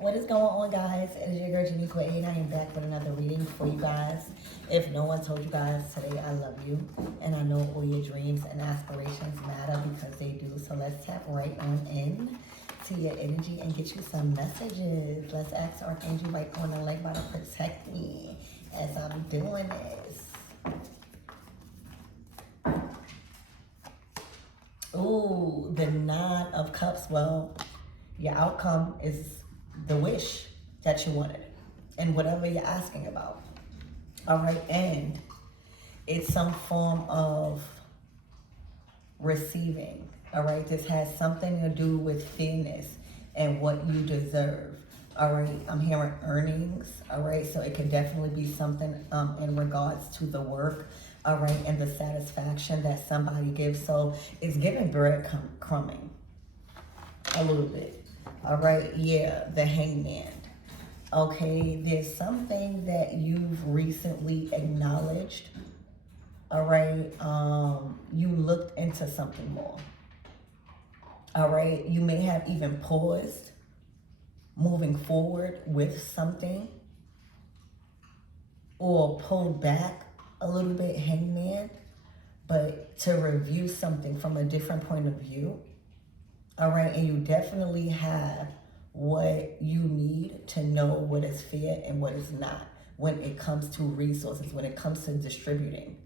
What is going on, guys? It is your girl Janiqua A, and I am back with another reading for you guys. If no one told you guys today, I love you, and I know all your dreams and aspirations matter because they do. So let's tap right on in to your energy and get you some messages. Let's ask Archangel right on the leg by to protect me as I'm doing this. Ooh, the Nine of Cups. Well, your outcome is the wish that you wanted and whatever you're asking about. All right, and it's some form of receiving. All right, this has something to do with fairness and what you deserve. All right, I'm hearing earnings. All right, so it could definitely be something in regards to the work. All right, and the satisfaction that somebody gives. So it's giving breadcrumbing a little bit. All right, yeah, the Hangman. Okay, there's something that you've recently acknowledged. All right, you looked into something more. All right, you may have even paused moving forward with something or pulled back a little bit, Hangman, but to review something from a different point of view. All right, and you definitely have what you need to know what is fair and what is not when it comes to resources, when it comes to distributing.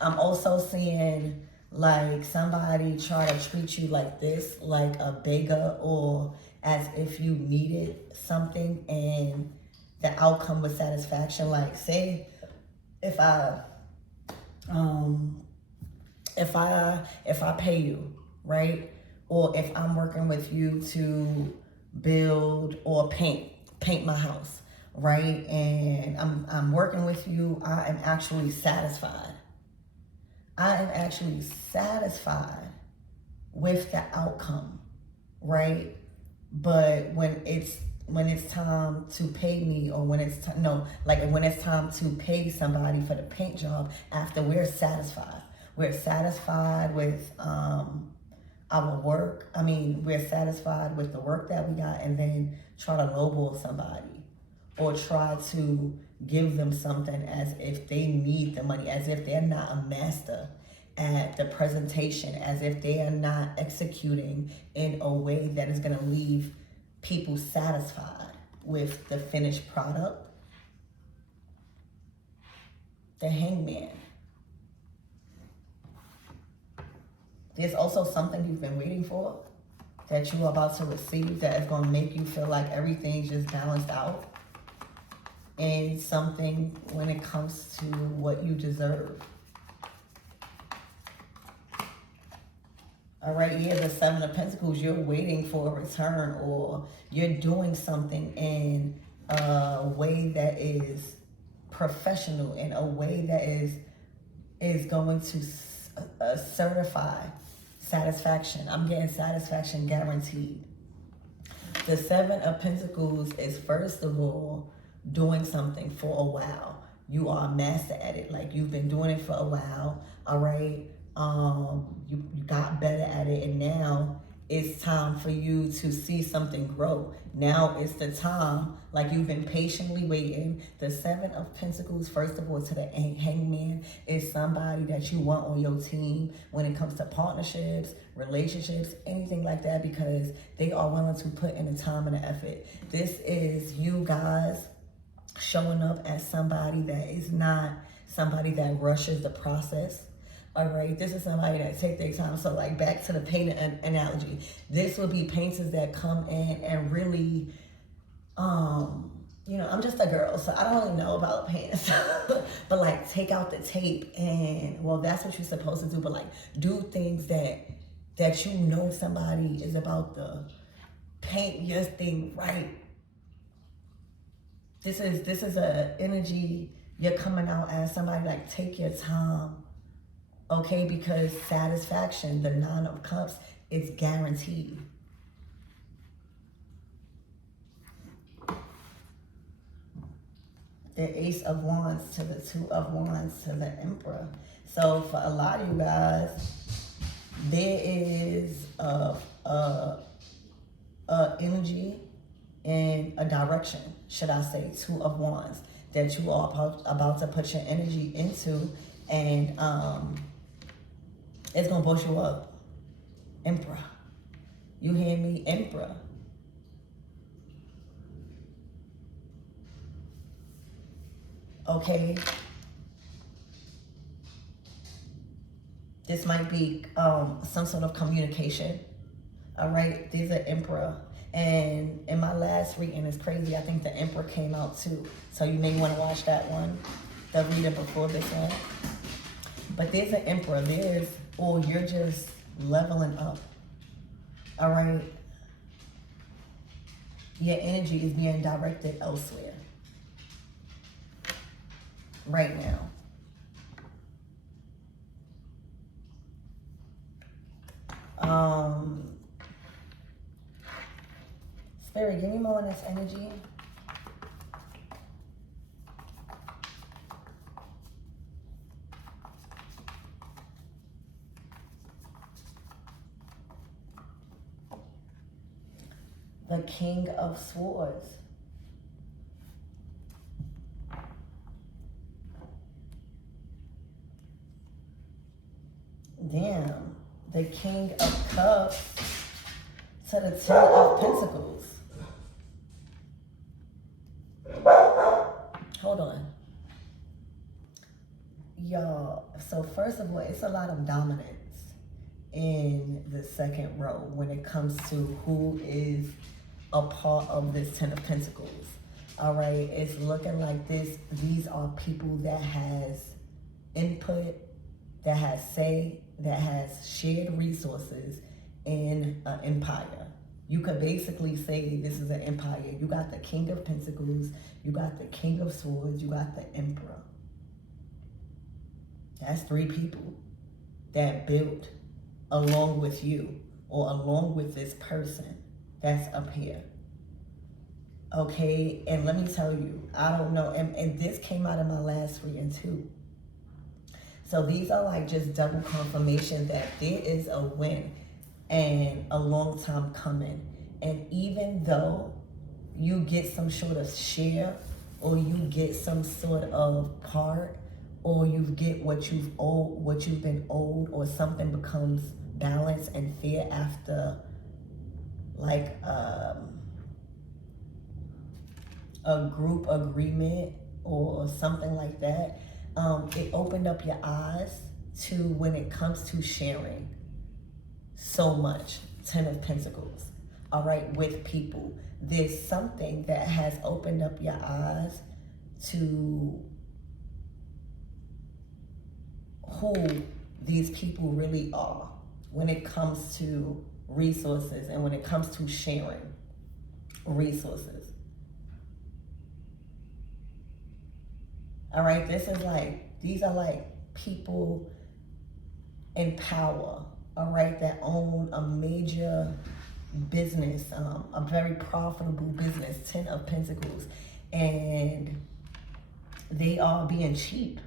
I'm also seeing like somebody try to treat you like this, like a beggar, or as if you needed something and the outcome was satisfaction. Like say if I pay you, right? Or if I'm working with you to build or paint my house, right? And I'm working with you, I am actually satisfied. I am actually satisfied with the outcome, right? But when it's time to pay me, or when it's when it's time to pay somebody for the paint job, after we're satisfied. We're satisfied with our work. I mean, we're satisfied with the work that we got, and then try to lowball somebody or try to give them something as if they need the money, as if they're not a master at the presentation, as if they are not executing in a way that is going to leave people satisfied with the finished product. The Hangman. There's also something you've been waiting for that you are about to receive that is going to make you feel like everything's just balanced out. And something when it comes to what you deserve. All right, yeah, the Seven of Pentacles, you're waiting for a return, or you're doing something in a way that is professional, in a way that is going to certify satisfaction. I'm getting satisfaction guaranteed. The Seven of Pentacles is, first of all, doing something for a while. You are a master at it. Like, you've been doing it for a while. All right. You got better at it, and now it's time for you to see something grow. Now it's the time, like you've been patiently waiting. The Seven of Pentacles, first of all, to the Hangman, is somebody that you want on your team when it comes to partnerships, relationships, anything like that, because they are willing to put in the time and the effort. This is you guys showing up as somebody that is not somebody that rushes the process. All right, this is somebody that take their time. So like back to the painting analogy, this would be painters that come in and really, I'm just a girl, so I don't really know about painting, but like take out the tape and, well, that's what you're supposed to do, but like do things that you know somebody is about to paint your thing right. This is a energy, you're coming out as somebody like take your time. Okay, because satisfaction, the Nine of Cups, is guaranteed. The Ace of Wands to the Two of Wands to the Emperor. So for a lot of you guys, there is a energy and a direction, should I say, Two of Wands, that you are about to put your energy into, and it's gonna boost you up. Emperor. You hear me? Emperor. Okay. This might be some sort of communication. All right. There's an Emperor. And in my last reading, it's crazy. I think the Emperor came out too. So you may want to watch that one, the reading before this one. But there's an Emperor. Or you're just leveling up. All right. Your energy is being directed elsewhere right now. Spirit, give me more on this energy. The King of Swords. Damn. The King of Cups to the Ten of Pentacles. Hold on. Y'all, so first of all, it's a lot of dominance in the second row when it comes to who is a part of this Ten of Pentacles. All right, it's looking like this. These are people that has input, that has say, that has shared resources in an empire. You could basically say this is an empire. You got the King of Pentacles, you got the King of Swords, you got the Emperor. That's three people that built along with you or along with this person that's up here. Okay, and let me tell you, I don't know, and this came out of my last reading too. So these are like just double confirmation that there is a win and a long time coming. And even though you get some sort of share or you get some sort of part or you get what you've been owed, or something becomes balanced and fair after like a group agreement or something like that, it opened up your eyes to when it comes to sharing so much. Ten of Pentacles, all right, with people. There's something that has opened up your eyes to who these people really are when it comes to resources and when it comes to sharing resources. All right, these are like people in power, all right, that own a major business, a very profitable business, Ten of Pentacles, and they are being cheap.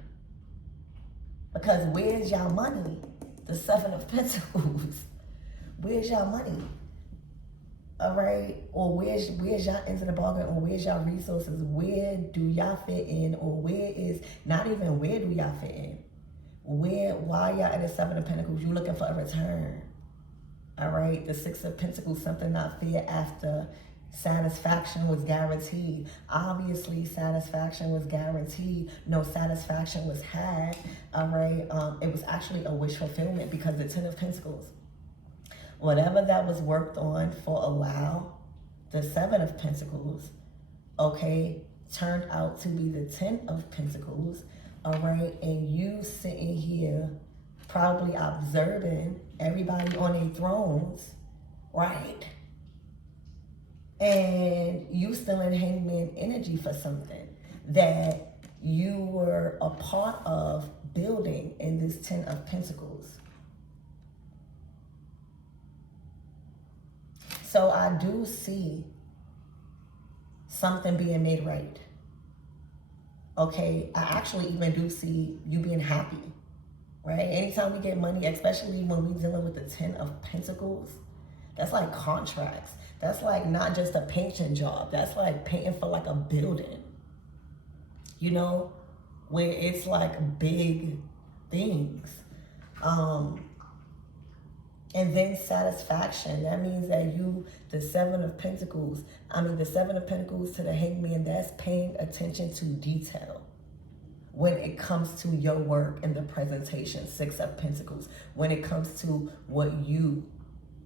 Because where's y'all money? The Seven of Pentacles. Where's y'all money? All right, or where's y'all into the bargain, or where's y'all resources? Where do y'all fit in, or where is, not even where do y'all fit in? Why y'all at the Seven of Pentacles? You looking for a return. All right, the Six of Pentacles, something not fair after satisfaction was guaranteed. Obviously, satisfaction was guaranteed. No satisfaction was had. All right, it was actually a wish fulfillment because the Ten of Pentacles, whatever that was worked on for a while, the Seven of Pentacles, okay, turned out to be the Ten of Pentacles, all right, and you sitting here probably observing everybody on their thrones, right? And you still in hangman energy for something that you were a part of building in this Ten of Pentacles. So I do see something being made right. Okay, I actually even do see you being happy, right? Anytime we get money, especially when we're dealing with the Ten of Pentacles, That's like contracts. That's like not just a painting job. That's like painting for like a building. You know, where it's like big things. And then satisfaction. That means that the Seven of Pentacles to the Hangman, that's paying attention to detail when it comes to your work and the presentation. Six of Pentacles, when it comes to what you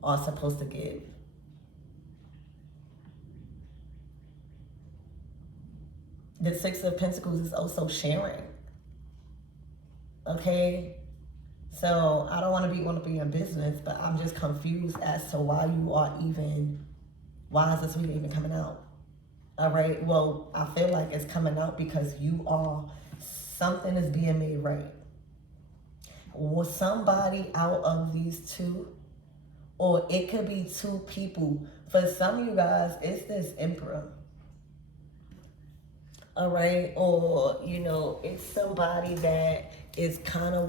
are supposed to give. The Six of Pentacles is also sharing. Okay? So I don't want to be in business, but I'm just confused as to why is this week even coming out? All right? Well, I feel like it's coming out because something is being made right. Was somebody out of these two? Or it could be two people. For some of you guys, it's this Emperor. All right? Or, it's somebody that is kind of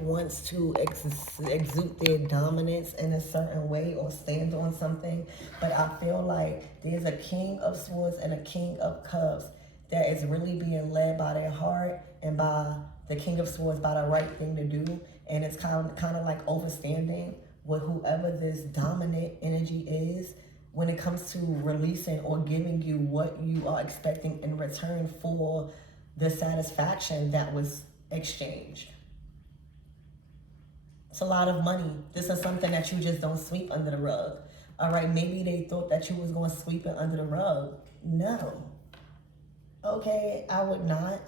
wants to exude their dominance in a certain way or stand on something. But I feel like there's a King of Swords and a King of Cups that is really being led by their heart and by the King of Swords, by the right thing to do. And it's kind of like overstanding with whoever this dominant energy is when it comes to releasing or giving you what you are expecting in return for the satisfaction that was exchanged. It's a lot of money. This is something that you just don't sweep under the rug. All right, maybe they thought that you was going to sweep it under the rug. No. Okay, I would not.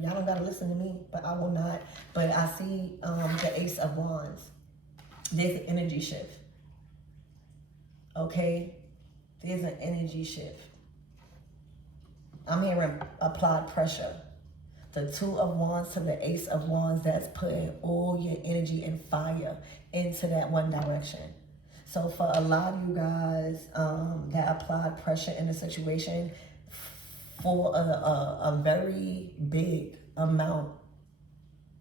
Y'all don't got to listen to me, but I will not. But I see the Ace of Wands. There's an energy shift. Okay? There's an energy shift. I'm hearing applied pressure. The Two of Wands to the Ace of Wands, that's putting all your energy and fire into that one direction. So for a lot of you guys that applied pressure in a situation for a very big amount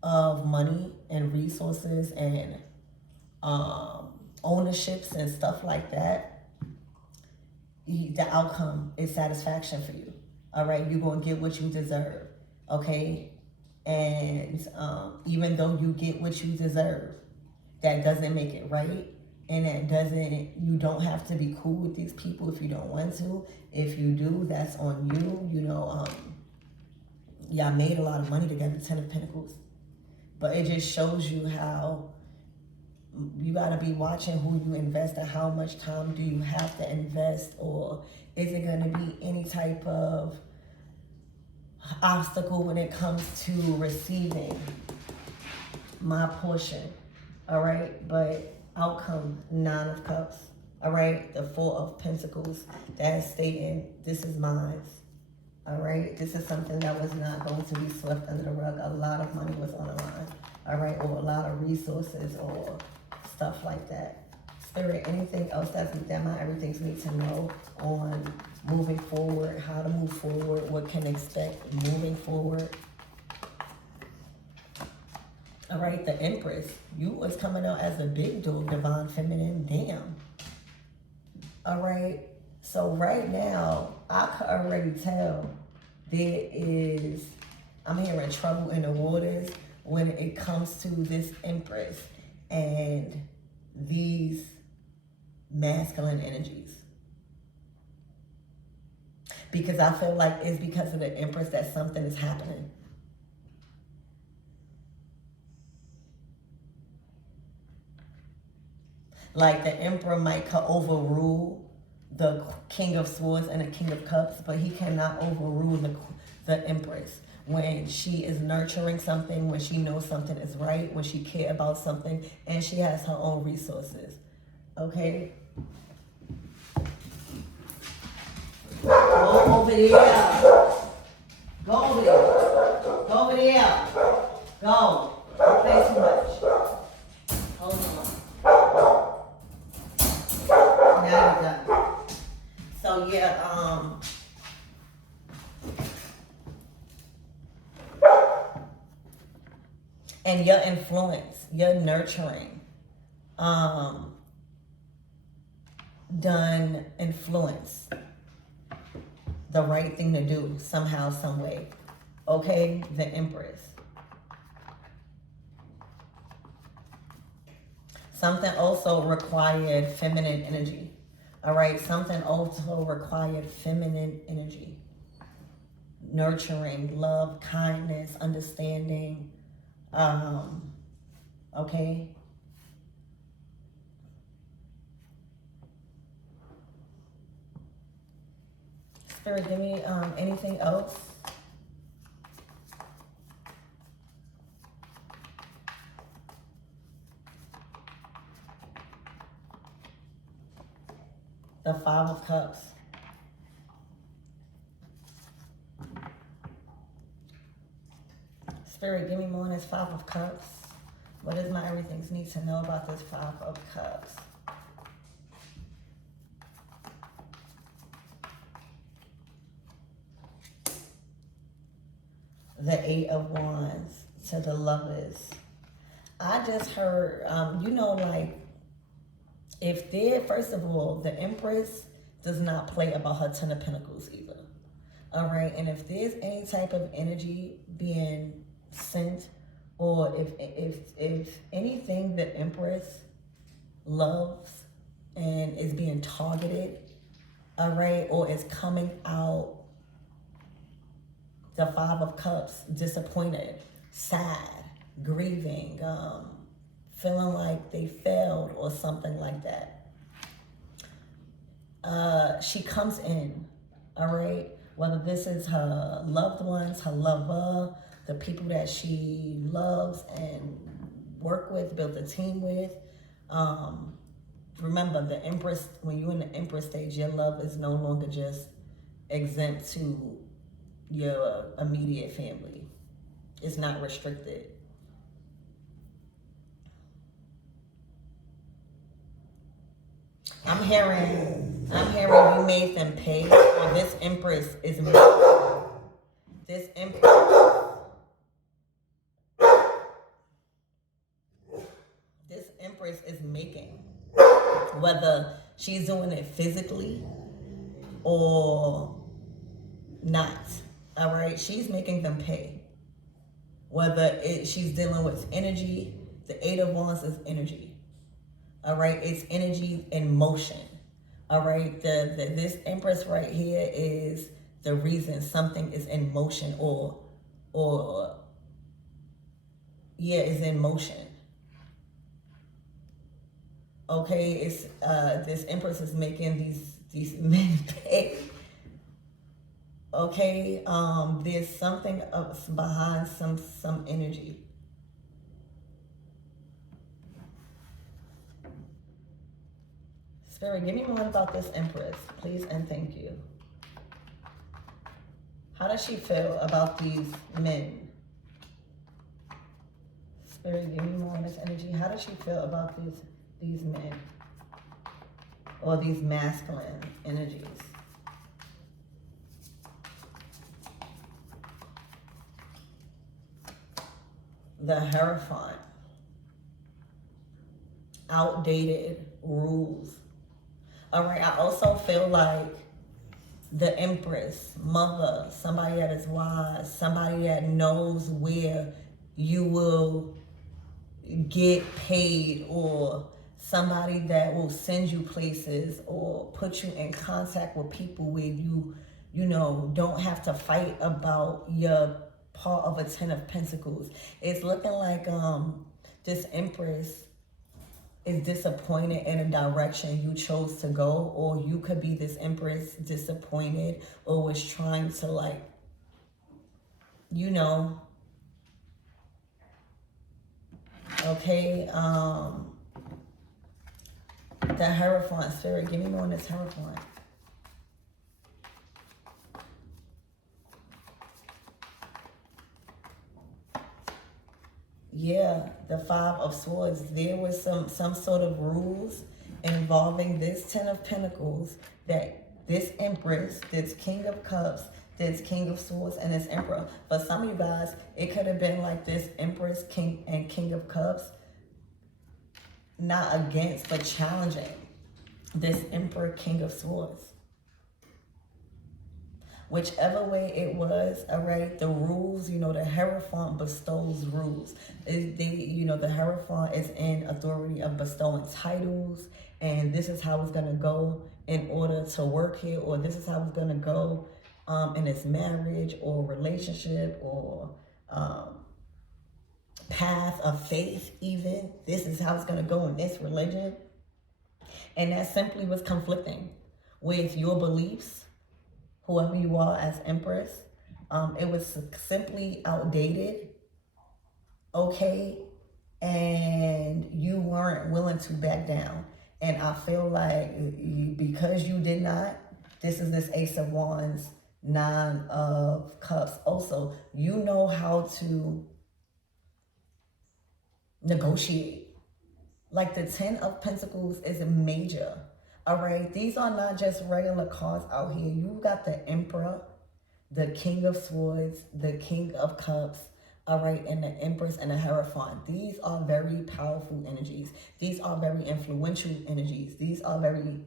of money and resources and ownerships and stuff like that, the outcome is satisfaction for you. All right, you're going to get what you deserve. Okay, and even though you get what you deserve, that doesn't make it right, and you don't have to be cool with these people if you don't want to. If you do, that's on you. Y'all made a lot of money together, Ten of Pentacles, but it just shows you how you got to be watching who you invest and how much time do you have to invest, or is it going to be any type of obstacle when it comes to receiving my portion. All right, but outcome, Nine of Cups. All right, the Four of Pentacles, that's stating this is mine. All right, this is something that was not going to be swept under the rug. A lot of money was on the line. All right, or a lot of resources or stuff like that. Spirit, anything else that my everything need to know on moving forward, how to move forward, what can expect moving forward. All right, the Empress, you was coming out as a big dog, divine feminine, damn. All right, so right now, I could already tell I'm hearing trouble in the waters when it comes to this Empress and these masculine energies. Because I feel like it's because of the Empress that something is happening. Like the Emperor might overrule the King of Swords and the King of Cups, but he cannot overrule the Empress. When she is nurturing something, when she knows something is right, when she cares about something, and she has her own resources. Okay? Go over there. Go over there. Go over there. Go. Don't play too much. Hold on. Now you're done. So yeah, and your influence, your nurturing, done influence the right thing to do somehow, some way. Okay, the Empress. Something also required feminine energy. All right, something also required feminine energy. Nurturing, love, kindness, understanding. Okay. Spirit, give me anything else. The Five of Cups. Spirit, give me more on this Five of Cups. What does my everything's need to know about this Five of Cups? The Eight of Wands to the Lovers. I just heard, like, if there, first of all, the Empress does not play about her Ten of Pentacles either. All right, and if there's any type of energy being sent, or if anything the Empress loves and is being targeted, all right, or is coming out, the Five of Cups, disappointed, sad, grieving, feeling like they failed or something like that. She comes in, all right, whether this is her loved ones, her lover, the people that she loves and work with, build a team with. Remember, the Empress, when you're in the Empress stage, your love is no longer just exempt to your immediate family. It's not restricted. I'm hearing you made them pay, or this Empress is this Empress is making, whether she's doing it physically or not. All right, she's making them pay. Whether she's dealing with energy, the Eight of Wands is energy. All right, it's energy in motion. All right, this Empress right here is the reason something is in motion, or is in motion. Okay, it's this Empress is making these men pay. Okay, there's something behind some energy. Spirit, give me more about this Empress, please and thank you. How does she feel about these men? Spirit, give me more on this energy. How does she feel about these men? Or these masculine energies? The Hierophant. Outdated rules. All right, I also feel like the Empress, mother, somebody that is wise, somebody that knows where you will get paid, or somebody that will send you places or put you in contact with people where you don't have to fight about your part of a Ten of Pentacles. It's looking like this Empress is disappointed in a direction you chose to go, or you could be this Empress disappointed or was trying to okay, the Hierophant. Spirit, give me more on this Hierophant. Yeah, the Five of Swords. There was some sort of rules involving this Ten of Pentacles, that this Empress, this King of Cups, this King of Swords, and this Emperor. For some of you guys, it could have been like this Empress, King, and King of Cups, not against, but challenging. this Emperor, King of Swords. Whichever way it was, all right, the rules, the Hierophant bestows rules. The Hierophant is in authority of bestowing titles, and this is how it's going to go in order to work here, or this is how it's going to go in its marriage or relationship or path of faith even. This is how it's going to go in this religion. And that simply was conflicting with your beliefs, whoever you are as Empress. It was simply outdated, okay? And you weren't willing to back down. And I feel like because you did not, this is this Ace of Wands, Nine of Cups. Also, you know how to negotiate. Like the 10 of Pentacles is a major. All right, these are not just regular cards out here. You got the Emperor, the King of Swords, the King of Cups, all right, and the Empress and the Hierophant. These are very powerful energies. These are very influential energies. These are very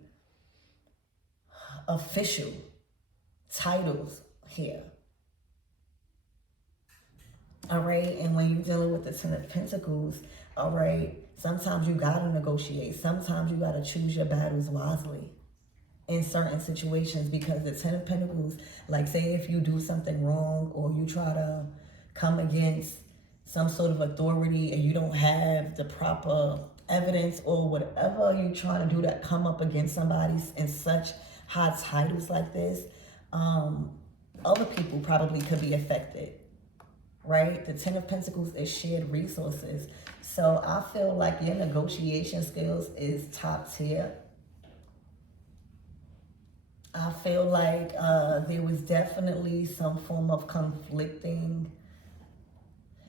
official titles here. All right, and when you're dealing with the 10 of Pentacles, all right, sometimes you gotta negotiate. Sometimes you gotta choose your battles wisely in certain situations, because the 10 of Pentacles, like say if you do something wrong or you try to come against some sort of authority and you don't have the proper evidence or whatever you're trying to do that come up against somebody in such high titles like this, other people probably could be affected. Right? The 10 of Pentacles is shared resources. So I feel like your negotiation skills is top tier. I feel like there was definitely some form of conflicting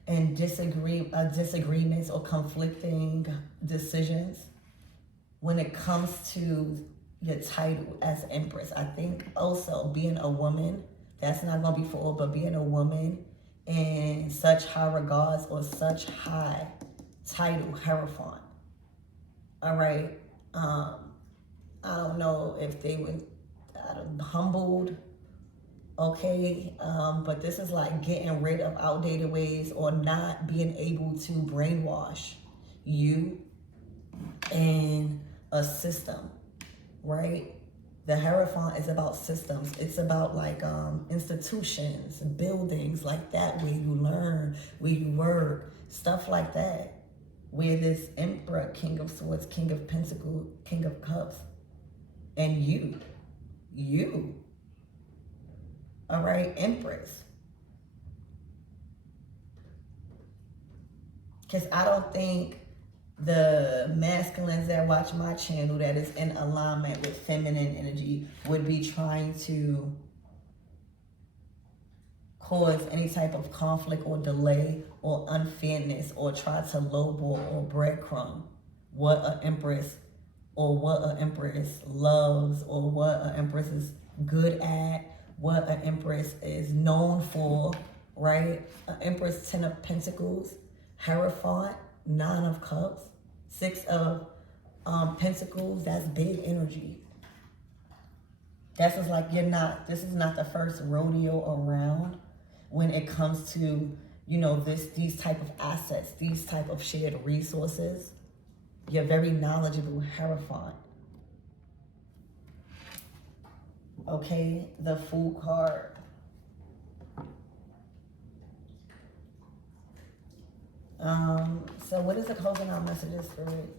and disagreements or conflicting decisions when it comes to your title as Empress. I think also being a woman, that's not going to be for all, but being a woman in such high regards or such high title, Hierophant. All right. I don't know if they were humbled, okay, but this is like getting rid of outdated ways or not being able to brainwash you in a system, right? The Hierophant is about systems. It's about like institutions, buildings like that, where you learn, where you work, stuff like that. Where this Emperor, King of Swords, King of Pentacles, King of Cups, and you, all right, Empress. Because I don't think the masculines that watch my channel that is in alignment with feminine energy would be trying to cause any type of conflict or delay or unfairness or try to lowball or breadcrumb what an empress or what an empress loves or what an empress is good at, what an empress is known for, right? An Empress, 10 of Pentacles, Hierophant, 9 of Cups, 6 of Pentacles. That's big energy. That's just like this is not the first rodeo around when it comes to, these type of assets, these type of shared resources. You're very knowledgeable, Hierophant. Okay, the Fool card. So what is the closing out messages for it?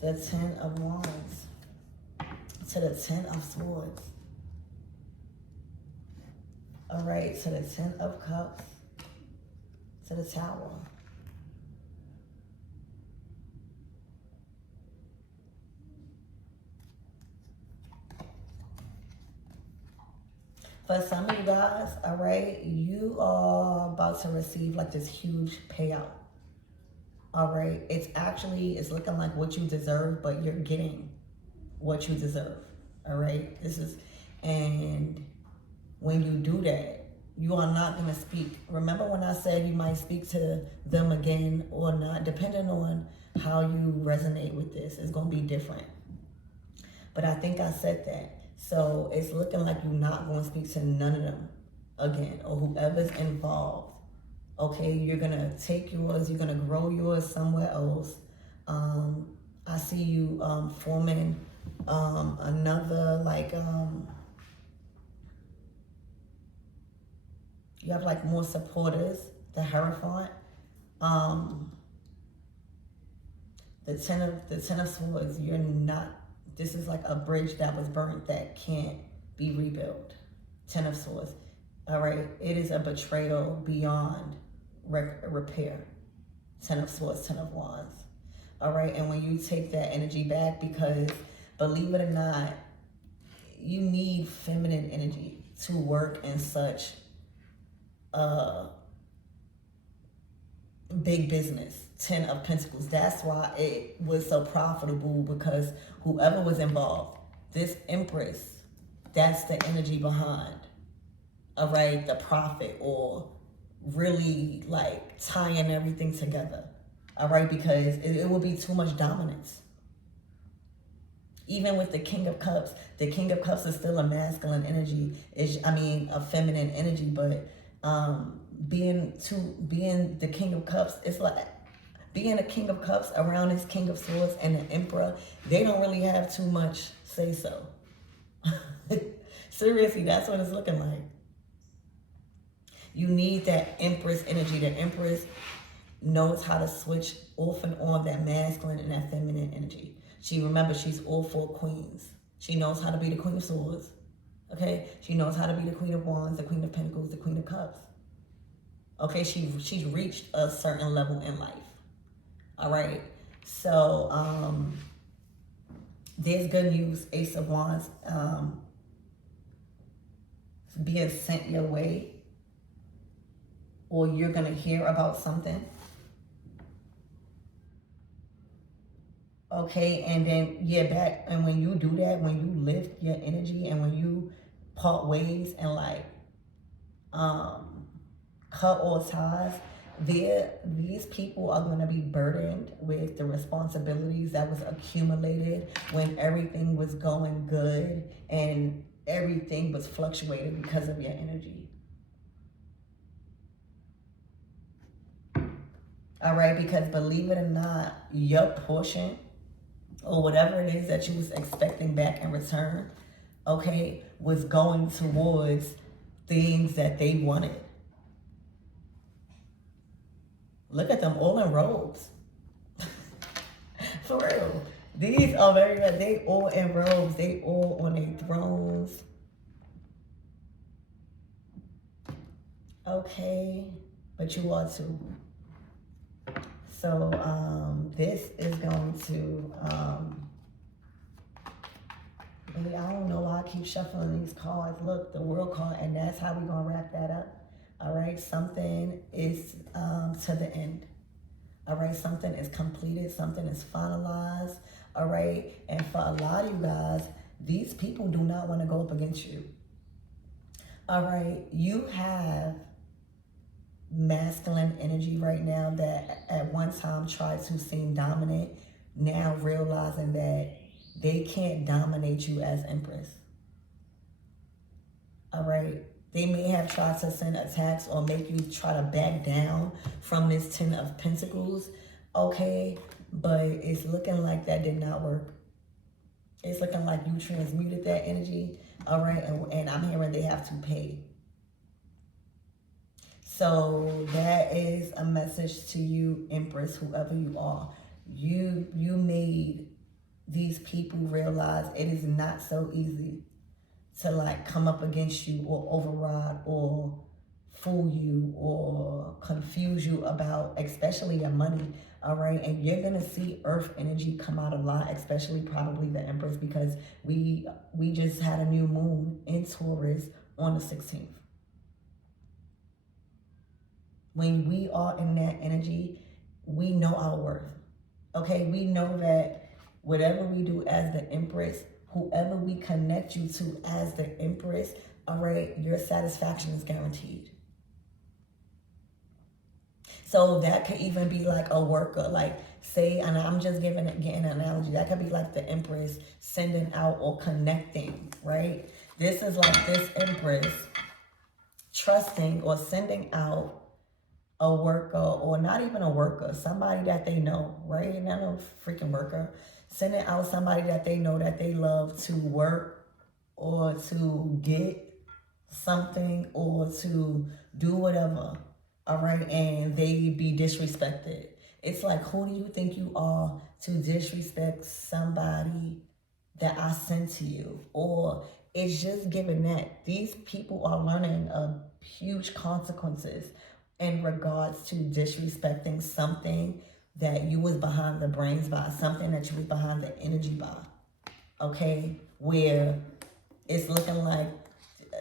The 10 of Wands to the 10 of Swords. All right, to the 10 of Cups to the Tower. For some of you guys, all right, you are about to receive like this huge payout. All right, it's looking like what you deserve, but you're getting what you deserve. All right, and when you do that, You are not going to speak. Remember when I said you might speak to them again or not, depending on how you resonate with this, it's going to be different. But I think I said that. So it's looking like you're not going to speak to none of them again, or whoever's involved. Okay, you're going to take yours, you're going to grow yours somewhere else. I see you forming another, like, you have like more supporters, the Hierophant. The ten of swords, you're not, this is like a bridge that was burnt that can't be rebuilt. 10 of swords. All right, it is a betrayal beyond repair. 10 of swords, 10 of wands. All right, and when you take that energy back, because believe it or not, you need feminine energy to work in such big business. 10 of Pentacles. That's why it was so profitable, because whoever was involved, this Empress, that's the energy behind, all right, the profit, or really like tying everything together, all right, because it will be too much dominance. Even with the King of Cups is still a masculine energy, a feminine energy, but being the King of Cups, it's like being a King of Cups around this King of Swords and the Emperor, they don't really have too much say so. Seriously, that's what it's looking like. You need that Empress energy. The Empress knows how to switch off and on that masculine and that feminine energy. She's all 4 queens. She knows how to be the Queen of Swords. Okay? She knows how to be the Queen of Wands, the Queen of Pentacles, the Queen of Cups. Okay? She's reached a certain level in life. All right? So, there's good news. Ace of Wands being sent your way, or you're going to hear about something. Okay, and then back, and when you do that, when you lift your energy, and when you part ways and like cut all ties, these people are going to be burdened with the responsibilities that was accumulated when everything was going good and everything was fluctuating because of your energy. All right, because believe it or not, your portion, or whatever it is that you was expecting back in return, okay, was going towards things that they wanted. Look at them, all in robes. For real. These are very good. They all in robes. They all on their thrones. Okay, but you are too. So this is going to, I don't know why I keep shuffling these cards. Look, the World card, and that's how we're going to wrap that up. All right, something is to the end. All right, something is completed, something is finalized. All right, and for a lot of you guys, these people do not want to go up against you. All right, you have masculine energy right now that at one time tried to seem dominant, now realizing that they can't dominate you as Empress. All right, they may have tried to send attacks or make you try to back down from this 10 of Pentacles, okay, but it's looking like that did not work. It's looking like you transmuted that energy, all right, and I'm hearing they have to pay. So that is a message to you, Empress, whoever you are. You made these people realize it is not so easy to like come up against you or override or fool you or confuse you about, especially your money, all right? And you're gonna see Earth energy come out a lot, especially probably the Empress, because we just had a new moon in Taurus on the 16th. When we are in that energy, we know our worth, okay? We know that whatever we do as the Empress, whoever we connect you to as the Empress, all right, your satisfaction is guaranteed. So that could even be like a worker, like say, and I'm just getting an analogy. That could be like the Empress sending out or connecting, right? This is like this Empress trusting or sending out a worker, or not even a worker, somebody that they know, right? Not no freaking worker. Sending out somebody that they know, that they love, to work or to get something or to do whatever, all right? And they be disrespected. It's like, who do you think you are to disrespect somebody that I sent to you? Or it's just given that these people are learning huge consequences in regards to disrespecting something that you was behind the brains by, something that you was behind the energy by, okay? Where it's looking like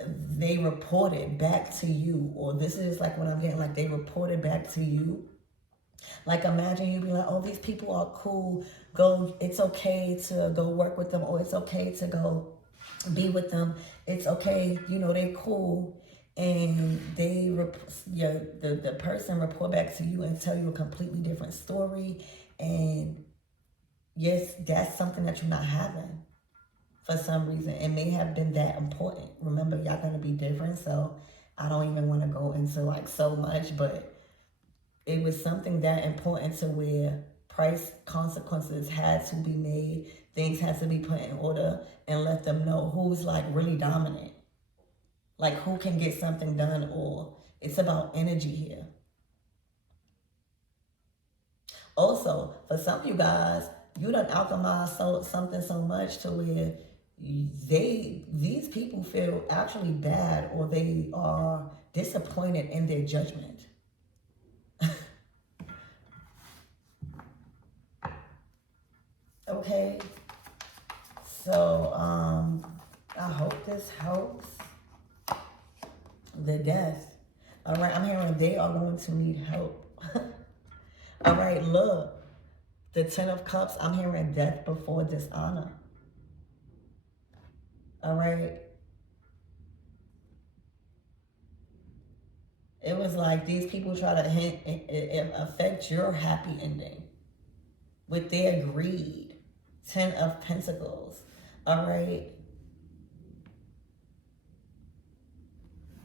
they reported back to you, or this is like what I'm getting, like they reported back to you. Like imagine you be like, oh, these people are cool, go, it's okay to go work with them, or it's okay to go be with them, it's okay, you know, they cool. And they, the person report back to you and tell you a completely different story. And yes, that's something that you're not having for some reason. It may have been that important. Remember, y'all gonna be different, so I don't even want to go into like so much, but it was something that important to where price consequences had to be made, things had to be put in order, and let them know who's like really dominant, like who can get something done. Or it's about energy here. Also, for some of you guys, you done alchemized something so much to where these people feel actually bad, or they are disappointed in their judgment. Okay, so I hope this helps. The Death. All right, I'm hearing they are going to need help. All right, look, the Ten of Cups, I'm hearing death before dishonor. All right. It was like these people try to affect your happy ending with their greed. 10 of Pentacles. All right.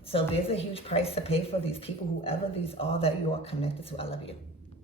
So there's a huge price to pay for these people, whoever these are that you are connected to. I love you.